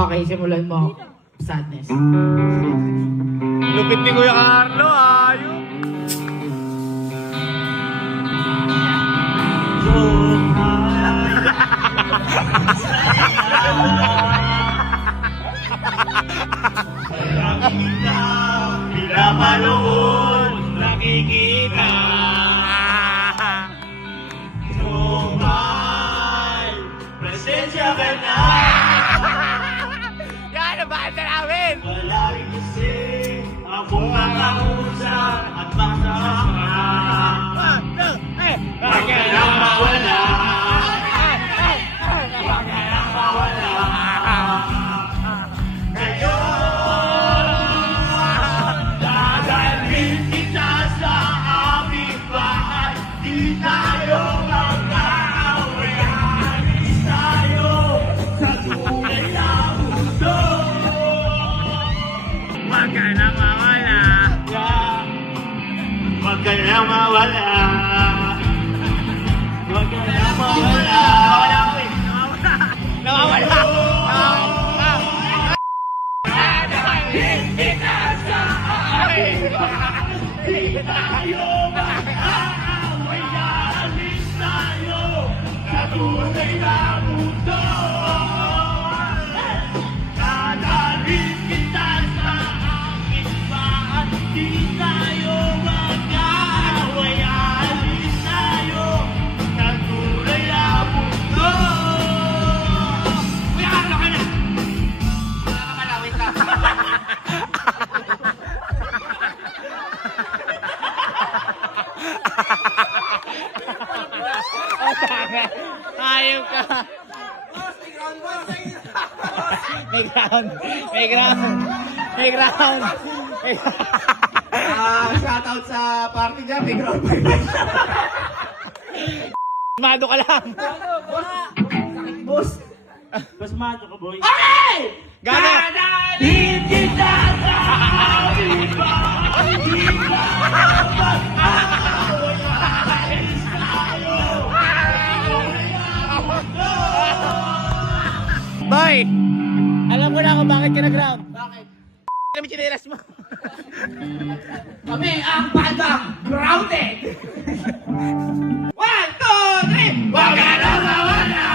Okay, simulan mo. Sadness. Lupit ni Kuya Carlo, ayun. Pinapanood, nakikita. Sumay, presensya ka na. Yan ang banda namin! Palagi kasi akong makausap at makasama. Huwag ka nang mawala. Huwag ka nang mawala. Ngayon, dadalhin kita sa aming bahay. Di tayo mag-aaway. Alis tayo sa tunay na mundo. Huwag ka nang mawala. Huwag ka nang mawala. Huwag ka nang mawala. Nawawala! Hindi ka sa akin. Di tayo mag-aaway. Alis tayo sa tunay na mundo. Dadalhin kita sa aking bahay. Di tayo mag-aaway. Alis tayo sa tunay na mundo. Kuya Carlo ka na! Wala ka pala, wait lang. Ayaw ka! May ground! May ground! May ground! Shoutout sa party dyan. May ground pa Mado ka lang! Boss. Mas mato ka, boy. Gano! Dadalhin kita sa aming bahay. Di tayo mag-aaway. Alis tayo sa tunay na mundo. Boy! Alam mo na kung bakit ka nag-ground. Bakit? Kami chinelas mo. Kami ang bandang Grounded. 1, 2, 3. Huwag ka na mawala.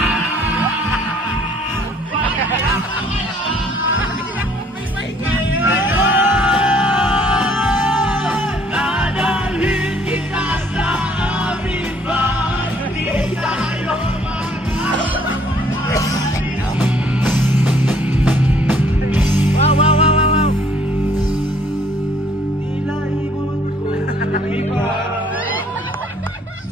Dadalhin kita sa aming bahay. Di tayo Wow, wow, wow, wow, wow. tila ibon ko iba.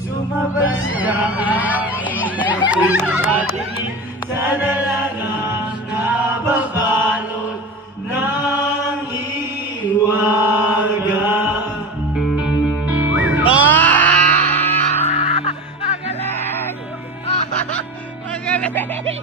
Sumabay sa aking pagkatingin sa dalagang nababalot ng hiwaga. Ang galing! Ang galing!